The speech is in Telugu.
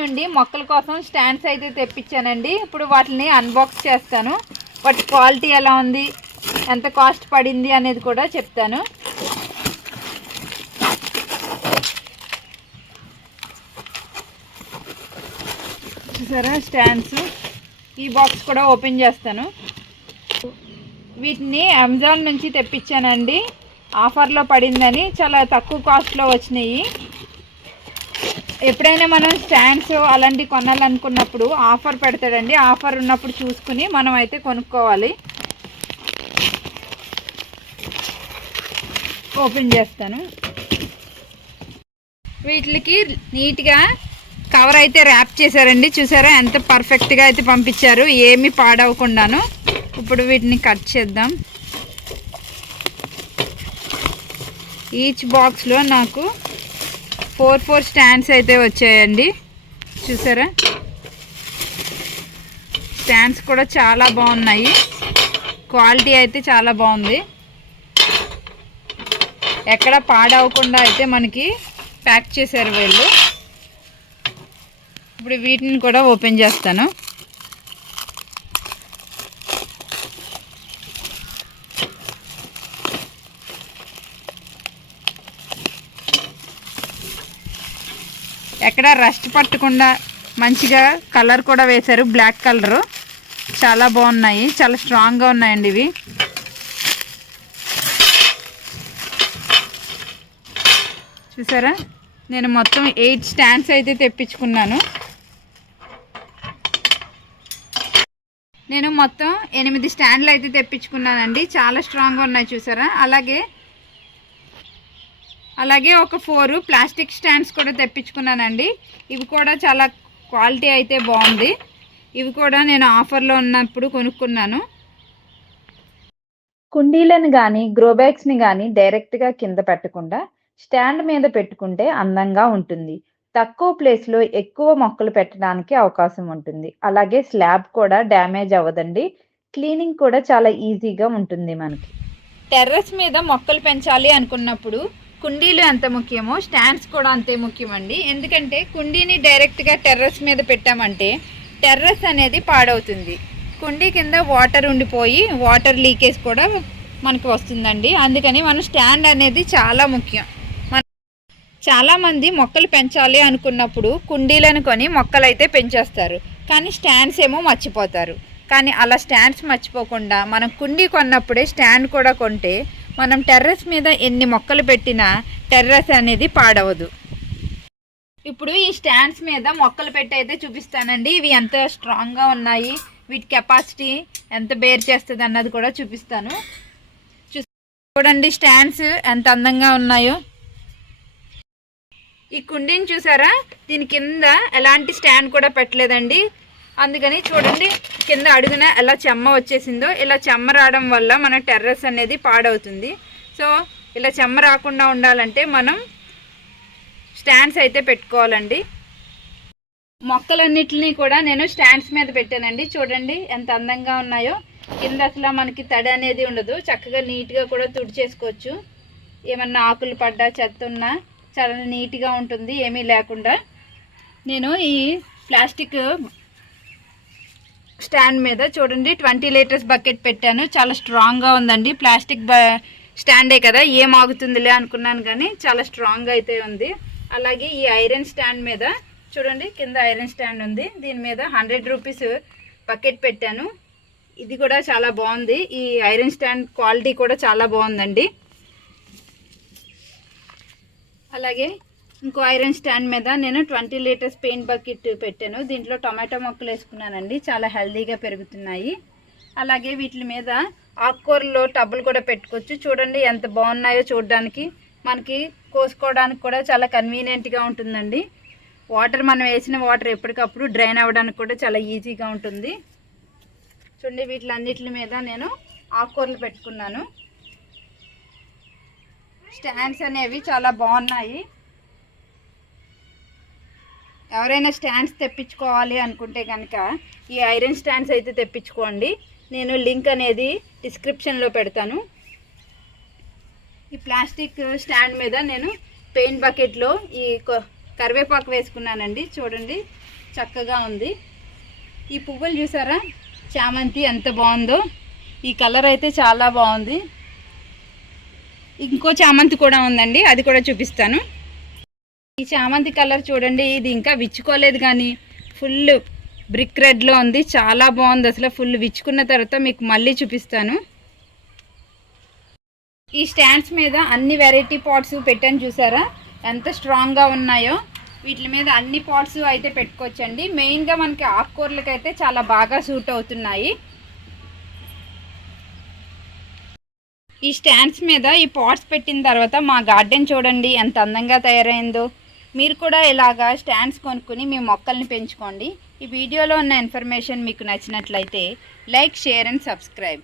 నుండి మొక్కల కోసం స్టాండ్స్ అయితే తెప్పించానండి. ఇప్పుడు వాటిని అన్బాక్స్ చేస్తాను. వాటి క్వాలిటీ ఎలా ఉంది ఎంత కాస్ట్ పడింది అనేది కూడా చెప్తాను. చూసారా? స్టాండ్స్. ఈ బాక్స్ కూడా ఓపెన్ చేస్తాను. వీటిని అమెజాన్ నుంచి తెప్పించానండి. ఆఫర్లో పడిందని చాలా తక్కువ కాస్ట్లో వచ్చినాయి. ఎప్పుడైనా మనం స్టాండ్స్ అలాంటివి కొనాలనుకున్నప్పుడు ఆఫర్ పెడతాడండి. ఆఫర్ ఉన్నప్పుడు చూసుకుని మనం అయితే కొనుక్కోవాలి. ఓపెన్ చేస్తాను. వీటికి నీట్గా కవర్ అయితే ర్యాప్ చేశారండి. చూసారా? ఎంత పర్ఫెక్ట్గా అయితే పంపించారు. ఏమీ పాడవకుండాను. ఇప్పుడు వీటిని కట్ చేద్దాం. ఈచ్ బాక్స్లో నాకు ఫోర్ ఫోర్ స్టాండ్స్ అయితే వచ్చాయండి. చూసారా? స్టాండ్స్ కూడా చాలా బాగున్నాయి. క్వాలిటీ అయితే చాలా బాగుంది. ఎక్కడ పాడవకుండా అయితే మనకి ప్యాక్ చేశారు వీళ్ళు. ఇప్పుడు వీటిని కూడా ఓపెన్ చేస్తాను. ఎక్కడ రస్ట్ పట్టకుండా మంచిగా కలర్ కూడా వేశారు. Black colour. చాలా బాగున్నాయి. చాలా స్ట్రాంగ్గా ఉన్నాయండి ఇవి. చూసారా? నేను మొత్తం ఎయిట్ స్టాండ్స్ అయితే తెప్పించుకున్నాను. నేను మొత్తం ఎనిమిది స్టాండ్లు అయితే తెప్పించుకున్నానండి. చాలా స్ట్రాంగ్గా ఉన్నాయి చూసారా? అలాగే అలాగే ఒక ఫోర్ ప్లాస్టిక్ స్టాండ్స్ కూడా తెప్పించుకున్నానండి. ఇవి కూడా చాలా క్వాలిటీ అయితే బాగుంది. ఇవి కూడా నేను ఆఫర్లో ఉన్నప్పుడు కొనుక్కున్నాను. కుండీలను గాని గ్రో బ్యాగ్స్ని గాని డైరెక్ట్గా కింద పెట్టకుండా స్టాండ్ మీద పెట్టుకుంటే అందంగా ఉంటుంది. తక్కువ ప్లేస్లో ఎక్కువ మొక్కలు పెట్టడానికి అవకాశం ఉంటుంది. అలాగే స్లాబ్ కూడా డ్యామేజ్ అవ్వదండి. క్లీనింగ్ కూడా చాలా ఈజీగా ఉంటుంది మనకి. టెర్రస్ మీద మొక్కలు పెంచాలి అనుకున్నప్పుడు కుండీలు ఎంత ముఖ్యమో స్టాండ్స్ కూడా అంతే ముఖ్యమండి. ఎందుకంటే కుండీని డైరెక్ట్గా టెర్రస్ మీద పెట్టామంటే టెర్రస్ అనేది పాడవుతుంది. కుండీ కింద వాటర్ ఉండిపోయి వాటర్ లీకేజ్ కూడా మనకు వస్తుందండి. అందుకని మనం స్టాండ్ అనేది చాలా ముఖ్యం. మన చాలామంది మొక్కలు పెంచాలి అనుకున్నప్పుడు కుండీలను కొని మొక్కలు అయితే పెంచేస్తారు. కానీ స్టాండ్స్ ఏమో మర్చిపోతారు. కానీ అలా స్టాండ్స్ మర్చిపోకుండా మనం కుండీ కొన్నప్పుడే స్టాండ్ కూడా కొంటే మనం టెర్రస్ మీద ఎన్ని మొక్కలు పెట్టినా టెర్రస్ అనేది పాడవదు. ఇప్పుడు ఈ స్టాండ్స్ మీద మొక్కలు పెట్టి అయితే చూపిస్తానండి. ఇవి ఎంత స్ట్రాంగ్గా ఉన్నాయి వీటి కెపాసిటీ ఎంత బేర్ చేస్తుంది అన్నది కూడా చూపిస్తాను. చూ చూడండి స్టాండ్స్ ఎంత అందంగా ఉన్నాయో. ఈ కుండీని చూసారా? దీని కింద ఎలాంటి స్టాండ్ కూడా పెట్టలేదండి. అందుకని చూడండి కింద అడుగున ఎలా చెమ్మ వచ్చేసిందో ఇలా చెమ్మ రావడం వల్ల మన టెర్రస్ అనేది పాడవుతుంది. సో ఇలా చెమ్మ రాకుండా ఉండాలంటే మనం స్టాండ్స్ అయితే పెట్టుకోవాలండి. మొక్కలన్నిటిని కూడా నేను స్టాండ్స్ మీద పెట్టానండి. చూడండి ఎంత అందంగా ఉన్నాయో. కింద అసలు మనకి తడి అనేది ఉండదు. చక్కగా నీట్గా కూడా తుడిచేసుకోవచ్చు. ఏమన్నా ఆకులు పడ్డా చెత్త ఉన్నా చాలా నీట్గా ఉంటుంది ఏమీ లేకుండా. నేను ఈ ప్లాస్టిక్ స్టాండ్ మీద చూడండి ట్వంటీ లీటర్స్ బకెట్ పెట్టాను. చాలా స్ట్రాంగ్గా ఉందండి. ప్లాస్టిక్ బ స్టాండే కదా ఏం ఆగుతుందిలే అనుకున్నాను కానీ చాలా స్ట్రాంగ్ అయితే ఉంది. అలాగే ఈ ఐరన్ స్టాండ్ మీద చూడండి కింద ఐరన్ స్టాండ్ ఉంది. దీని మీద హండ్రెడ్ రూపీస్ బకెట్ పెట్టాను. ఇది కూడా చాలా బాగుంది. ఈ ఐరన్ స్టాండ్ క్వాలిటీ కూడా చాలా బాగుందండి. అలాగే ఇంకో ఐరన్ స్టాండ్ మీద నేను ట్వంటీ లీటర్స్ పెయింట్ బకెట్ పెట్టాను. దీంట్లో టమాటో మొక్కలు వేసుకున్నానండి. చాలా హెల్దీగా పెరుగుతున్నాయి. అలాగే వీటి మీద ఆకుకూరలో టబ్బులు కూడా పెట్టుకోవచ్చు. చూడండి ఎంత బాగున్నాయో చూడడానికి. మనకి కోసుకోవడానికి కూడా చాలా కన్వీనియంట్గా ఉంటుందండి. వాటర్ మనం వేసిన వాటర్ ఎప్పటికప్పుడు డ్రైన్ అవ్వడానికి కూడా చాలా ఈజీగా ఉంటుంది. చూడండి వీటిలన్నిటి మీద నేను ఆకుకూరలు పెట్టుకున్నాను. స్టాండ్స్ అనేవి చాలా బాగున్నాయి. ఎవరైనా స్టాండ్స్ తెప్పించుకోవాలి అనుకుంటే కనుక ఈ ఐరన్ స్టాండ్స్ అయితే తెప్పించుకోండి. నేను లింక్ అనేది డిస్క్రిప్షన్లో పెడతాను. ఈ ప్లాస్టిక్ స్టాండ్ మీద నేను పెయింట్ బకెట్లో ఈ కరివేపాకు వేసుకున్నానండి. చూడండి చక్కగా ఉంది. ఈ పువ్వులు చూసారా? చామంతి ఎంత బాగుందో. ఈ కలర్ అయితే చాలా బాగుంది. ఇంకో చామంతి కూడా ఉందండి. అది కూడా చూపిస్తాను. ఈ చామంతి కలర్ చూడండి ఇది ఇంకా విచ్చుకోలేదు కానీ ఫుల్ బ్రిక్ రెడ్లో ఉంది చాలా బాగుంది. అసలు ఫుల్ విచ్చుకున్న తర్వాత మీకు మళ్ళీ చూపిస్తాను. ఈ స్టాండ్స్ మీద అన్ని వెరైటీ పాట్స్ పెట్టాను చూసారా? ఎంత స్ట్రాంగ్గా ఉన్నాయో. వీటి మీద అన్ని పాట్స్ అయితే పెట్టుకోవచ్చండి. మెయిన్గా మనకి ఆకుకూరలకి అయితే చాలా బాగా సూట్ అవుతున్నాయి. ఈ స్టాండ్స్ మీద ఈ పాట్స్ పెట్టిన తర్వాత మా గార్డెన్ చూడండి ఎంత అందంగా తయారైందో. మీరు కూడా ఇలాగా స్టాండ్స్ కొనుక్కుని మీ మొక్కల్ని పెంచుకోండి. ఈ వీడియోలో ఉన్న ఇన్ఫర్మేషన్ మీకు నచ్చినట్లయితే లైక్ షేర్ అండ్ సబ్స్క్రైబ్.